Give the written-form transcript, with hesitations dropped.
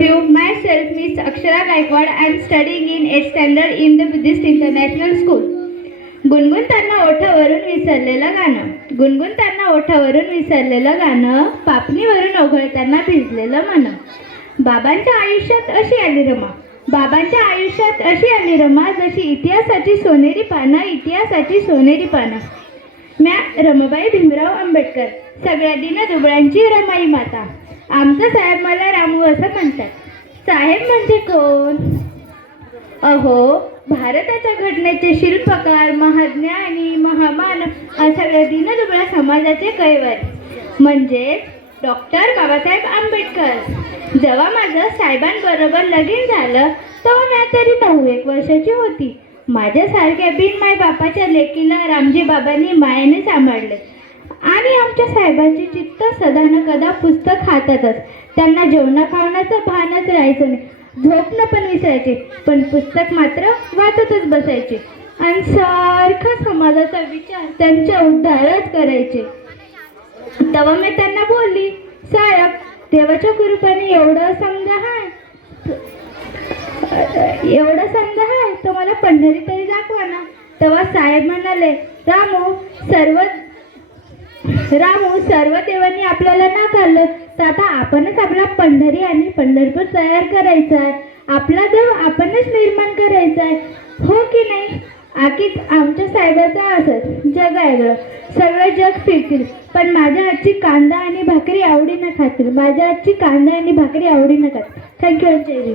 Myself, Miss Akshara Gaikwad. I am studying in 8th standard in the Buddhist International School. गुणगुणताना ओठावरून विसरलेलं गाणं. गुणगुणताना ओठावरून विसरलेलं गाणं, पापणीवरून ओघळताना भिजलेलं मन. बाबांच्या आयुष्यात अशी आली रमा, बाबांच्या आयुष्यात अशी आली रमा, जशी इतिहासाची सोनेरी पानं, इतिहासाची सोनेरी पानं. म्या रमाबाई भीमराव आंबेडकर, सगळ्या दीनदुबळ्यांची रमाई माता. आमचा साहेब मला रामू असं म्हणतात. साहेब म्हणजे कोण? अहो, भारताच्या घटनेचे शिल्पकार, महाज्ञानी, महामानव, सगळ्या दीनदुबळ्या समाजाचे कैवारी म्हणजे डॉक्टर बाबासाहेब आंबेडकर. जेव्हा माझं साहेबांबरोबर लगीन झालं तेव्हा मी तरी 9-1 वर्षाची होती. माझ्यासारख्या बिनमाय बापाच्या लेकीला रामजी बाबांनी मायेने सांभाळले आणि आमच्या साहेबांची चित्त सदा न कदा पुस्तक हातातच. त्यांना जेवणा खावण्याचं भानच राहायचं नाही, झोपणं पण विसरायचे, पण पुस्तक मात्र वाचतच बसायचे आणि सारखा समाजाचा विचार त्यांच्या उद्धारच करायचे. तेव्हा मी त्यांना बोलली, साहेब देवाच्या कृपेने एवढं समजा हाय तर मला पंढरी तरी दाखवा ना. तेव्हा साहेब म्हणाले, रामू सर्व देवांनी आपल्याला नाकारलं, तर आता आपणच आपला पंढरी आणि पंढरपूर तयार करायचा आहे. आपला देव आपणच निर्माण करायचा आहे, हो की नाही? आखीच आमच्या साहेबाचा असंच जग आहे, सगळं जग फिरतील पण माझ्या हातची कांदा आणि भाकरी आवडीनं खातील, माझ्या हातची कांदा आणि भाकरी आवडीनं खातील. थँक्यू.